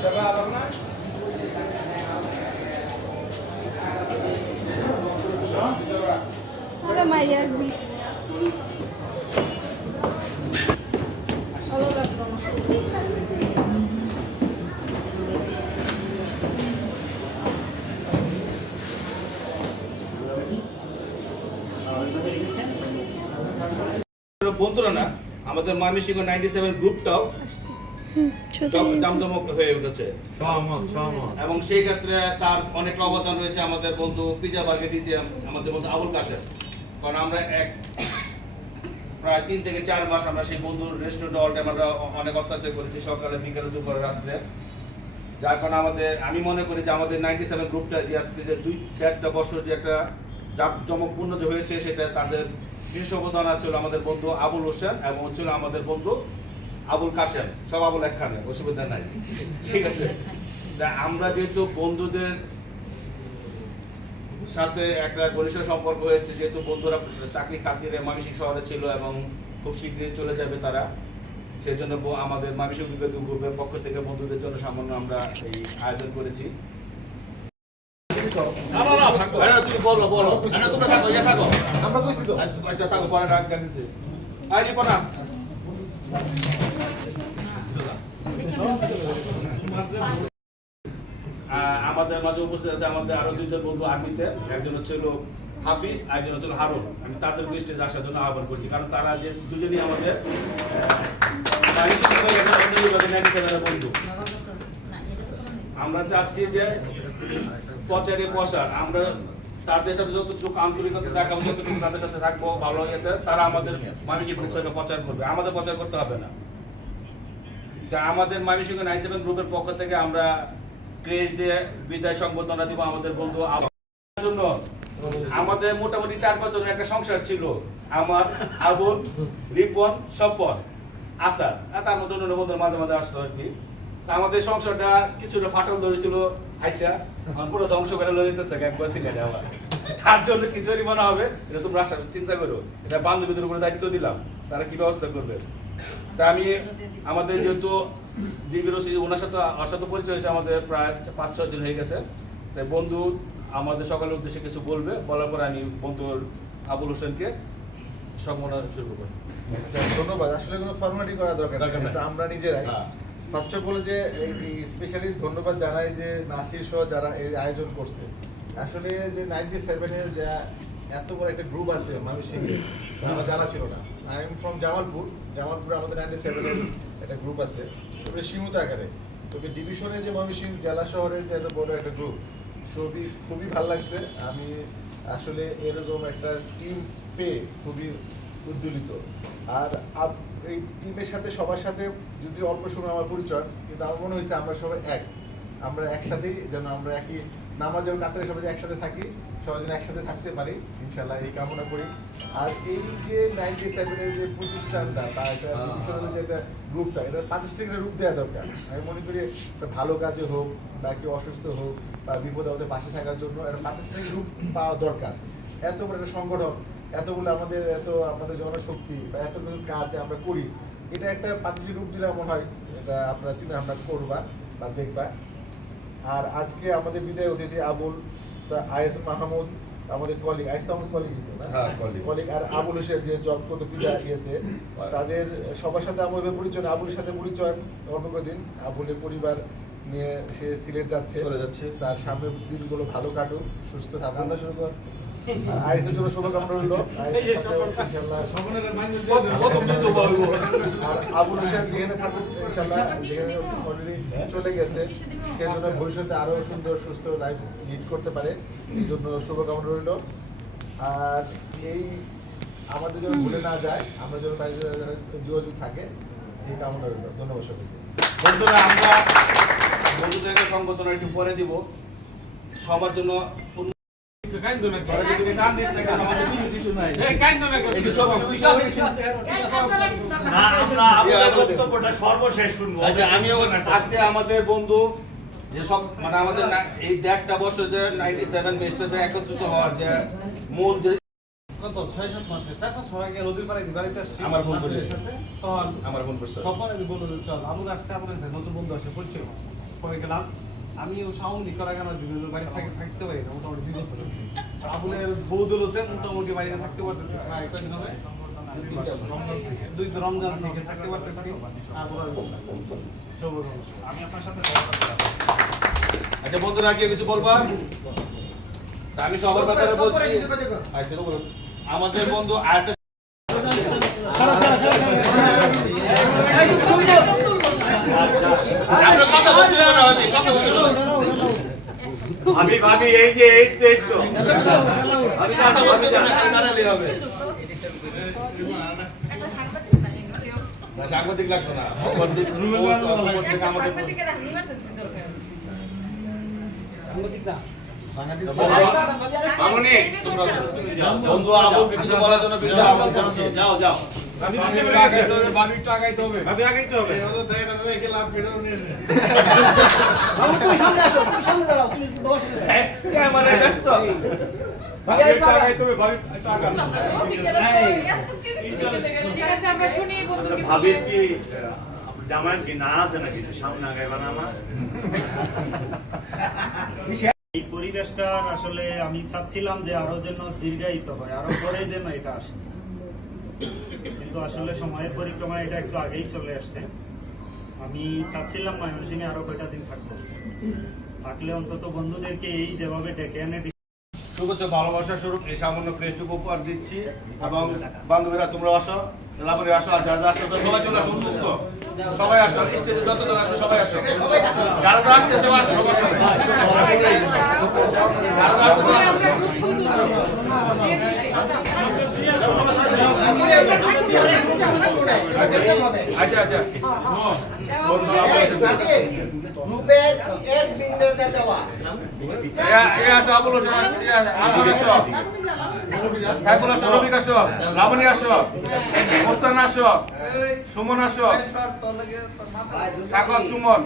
Ada Maya di. বন্ধুরা না আমাদের ময়মনসিংহ 97 গ্রুপটাও জমজমক হয়ে উঠেছে এবং সেই ক্ষেত্রে তার অনেক অবদান রয়েছে আমাদের বন্ধু পিজা বার্গার ডিসিএম আমাদের বন্ধু আবুল কাশেম। কারণ আমরা প্রায় 3 থেকে 4 মাস আমরা সেই বন্ধুর রেস্টুরেন্ট অল টাইম আমরা অনেক অত্যাচার করেছি, সকালে বিকালে দুপুরে রাত্রে। যার কারণে আমি মনে করি যে আমাদের 97 গ্রুপটা যে আজকে যে 2-1.5 বছর যে একটা জাঁকজমকপূর্ণ যে হয়েছে সেটা তাদের বিশেষ অবদান আছে আমাদের বন্ধু আবুল হোসেন এবং হচ্ছিল আমাদের বন্ধু আবুল কাশেম। সব আবুল একখানে, অসুবিধা নাই, ঠিক আছে। আমরা যেহেতু বন্ধুদের সাথে একটা ঘনিষ্ঠ সম্পর্ক হয়েছে, যেহেতু বন্ধুরা চাকরি খাতিরে ময়মনসিংহ শহরে ছিল এবং খুব শীঘ্রই চলে যাবে তারা, সেই জন্য আমাদের ময়মনসিংহ বিভাগীয় গ্রুপের পক্ষ থেকে বন্ধুদের জন্য সামান্য আমরা এই আয়োজন করেছি। তুমি বলো তোমরা থাকো, থাকো আমরা কইছি তো, আচ্ছা থাকো, পরে ডাক জানিয়েছি আইনি পড়া। আমাদের মাঝে উপস্থিত আছে আমাদের আরো 2 জন বন্ধু আর্মিতে, একজন হচ্ছিল হাফিজ, একজন হচ্ছিল হারুন। আমি তাদের স্টেজে আসার জন্য আহ্বান করছি, কারণ তারা যে দুজনই আমাদের বন্ধু। আমরা চাচ্ছি যে প্রচারে প্রসার, আমরা তাদের সাথে যতটুকু আন্তরিকতা দেখাবো, যতটুকু তাদের সাথে থাকবো ভালো ইয়েতে, তারা আমাদের ময়মনসিংহ গ্রুপটাকে প্রচার করবে, আমাদের প্রচার করতে হবে না। আমাদের ময়মনসিংহ 97 গ্রুপের পক্ষ থেকে আমরা ক্রেশ দিয়ে বিদায় সংবর্ধনা দিব আমাদের বন্ধু জন্য। আমাদের মোটামুটি 4-5 জনের একটা সংসার ছিল, আমার, আবুল, রিপন, স্বপন, আসার, তার মধ্যে অন্য বন্ধুর মাঝে মাঝে আসতো আর কি। আমাদের সংসারটা কিছুটা ফাটল ধরেছিল, আইসা পুরো ধ্বংস করে লয়ে যেতেছে একবার সিলেটে। আবার তার জন্য কি জরিমানা হবে এটা তোমরা চিন্তা করো, এটা বান্ধবীদের উপরে দায়িত্ব দিলাম, তারা কি ব্যবস্থা করবে। তা আমি আমাদের যেহেতু ডিবিরসি ওনার সাথে অসাধ্য পরিচয় হয়েছে আমাদের প্রায় 5-6 দিন হয়ে গেছে, তাই বন্ধু আমাদের সকালের উদ্দেশ্যে কিছু বলবে, বলার পরে আমি বন্ধুর আবুল হোসেনকে সম্বোধনা শুরু করবো। ধন্যবাদ। আসলে কোনো ফর্মালিটি করা দরকার নেই, আমরা নিজেরাই। ফার্স্ট অফ অল যে স্পেশালি ধন্যবাদ জানাই যে নাসির সহ যারা এই আয়োজন করছে। আসলে যে 97 এর যা এত বড় একটা গ্রুপ আছে ময়মনসিংহে, আমার জানা ছিল না। আই এম ফ্রম জামালপুরে আমাদের 97 এর একটা গ্রুপ আছে, তবে সীমিত আকারে। তবে ডিভিশনে যে ময়মনসিংহ জেলা শহরের যে এত বড় একটা গ্রুপ, খুবই ভালো লাগছে। আমি আসলে এরকম একটা টিম পেয়ে খুবই উদ্দোলিত। আর এই টিমের সাথে সবার সাথে যদি অল্প সময় আমার পরিচয়, কিন্তু আমার মনে হয়েছে আমরা সবাই আমরা একসাথেই যেন আমরা একই নামাজের কাতারে সবাই একসাথে থাকি, সবাই যেন একসাথে থাকতে পারি ইনশাল্লাহ, এই কামনা করি। আর এই যে 97 এর যে প্রতিষ্ঠানটা বা একটা ডিভিশনাল যে একটা গ্রুপটা, এটা প্রাতিষ্ঠানিক রূপ দেওয়া দরকার। আমি মনে করি ভালো কাজে হোক বা কেউ অসুস্থ হোক বা বিপদে আমাদের পাশে থাকার জন্য একটা প্রাতিষ্ঠানিক রূপ পাওয়া দরকার। এত বড় একটা সংগঠন, এতগুলো আমাদের জনশক্তি বা এত কিছু কাজ আমরা করি, এটা একটা প্রাতিষ্ঠানিক রূপ দিলে মনে হয় এটা আপনারা চিন্তা ভাবনা করবা বা দেখবা। আর আজকে আমাদের বিদায় অতিথি আবুল, আইএস মাহমুদ, আমাদের কলিগ আইএস মাহমুদ কলিগ আর আবুল হোসেন যে জব করতো পূজা ইয়েতে, তাদের সবার সাথে আমাদের পরিচয়, আবুলের সাথে পরিচয় অল্প কদিন। আবুলের পরিবার নিয়ে সে সিলেট চলে যাচ্ছে, তার সামনের দিনগুলো ভালো কাটুক, সুস্থ থাকুক। শুরু কর আইএসের জন্য শুভকামনা রইল। আর আবুল হোসেন যেখানে থাকুক ইনশাল্লাহ, যেখানে অলরেডি চলে গেছে, সে জন্য ভবিষ্যতে আরো সুন্দর সুস্থ লাইফ লিড করতে পারে, এই জন্য শুভকামনা রইল। আর এই আমাদের যেন ভুলে না যায়, আমরা যেন যোগাযোগ থাকে, এই কামনা রইল। ধন্যবাদ সবাইকে। বন্ধুরা, আমরা বন্ধুদেরকে সংবর্ধনা একটু পরে দিব। সবার জন্য আমাদের বন্ধু যে সব মানে আমাদের এই 1.5 বছর যে 97 বেস্টে একত্রিত হওয়ার যে মূল যে কত 6-7 মাসে 4-5 মাস আগে নদীর পাড়ে বাড়িতে আসছি আমার ফোন সাথে তখন আমার ফোন করছে সকালে বললো চল আবুল আসছে, আমার নতুন বন্ধু আসে পরিচয়। পরে গেলাম আমি ও সাউন্ড করা কেন দিনের বাড়ি থাকতে পারি না মোটামুটি 2 বছর হচ্ছে আবুলের বৌদলতে মোটামুটি বাড়িতে থাকতে পারতেছি প্রায় কয়দিন হবে দুই রমজান থেকে থাকতে পারতেছি আর আমি আপনার সাথে আচ্ছা বন্ধুরা কি কিছু বলবা তা আমি সবার ব্যাপারে বলছি আচ্ছা বলুন আমাদের বন্ধু আছে আমরা কথা বলতে না ভাবি কথা বলতে আমি ভাবি এই যে এই তো আমি কথা বলতে জানি দাঁড়ালে হবে একটা সাংবাদিক বানিয়ে দিও। না সাংবাদিক লাগতো না একটা সাংবাদিকের ইমার্জেন্সি দরকার। মামুনি বন্ধু আবুল কিছু বলার জন্য বিরোধ যাও যাও ভাবি একটু আগাইতে হবে ভাবি আগাইতে হবে ক্যামেরা ব্যস্ত ভাবি একটু আগাইতে হবে ভাবি একটু আগান ঠিক আছে আমরা শুনি বন্ধুকে ভাবির কি জামাইয়ের কি না আছে নাকি সামনে আগাইবা না আমার এই পরিবেশটা আসলে আমি চাচ্ছিলাম যে আরো যেন দীর্ঘায়িত হয় আরো পরে যেন এটা আসে কিন্তু আসলে সময়ের পরিক্রমায় এটা একটু আগেই চলে আসছে আমি চাচ্ছিলাম ময়মনসিংহে আরো কয়টা দিন থাকবো থাকলে অন্তত বন্ধুদেরকে এই যেভাবে ডেকে এনে শুভেচ্ছা ভালোবাসা স্বরূপ এই সামান্য প্লেসটুকু উপহার দিচ্ছি এবং বান্ধবীরা তোমরা আসো লাভরি আসো আর যারা আসতে সবাই চলে আসো উন্মুক্ত সবাই আসো স্টেজে যতজন আসো সবাই আসো যারা তো আসতে চাও আসো সবার সাথে যারা তো আসতে চাও আসো। আচ্ছা আচ্ছা গ্রুপের এড ফিঙ্গারতে দেওয়া এ আসো আবুল হোসেন আসো আবুল আসো সাইফুল আসো রবিক আসো লাবণী আসো মোস্তান আসো সুমন আসো সাগর সুমন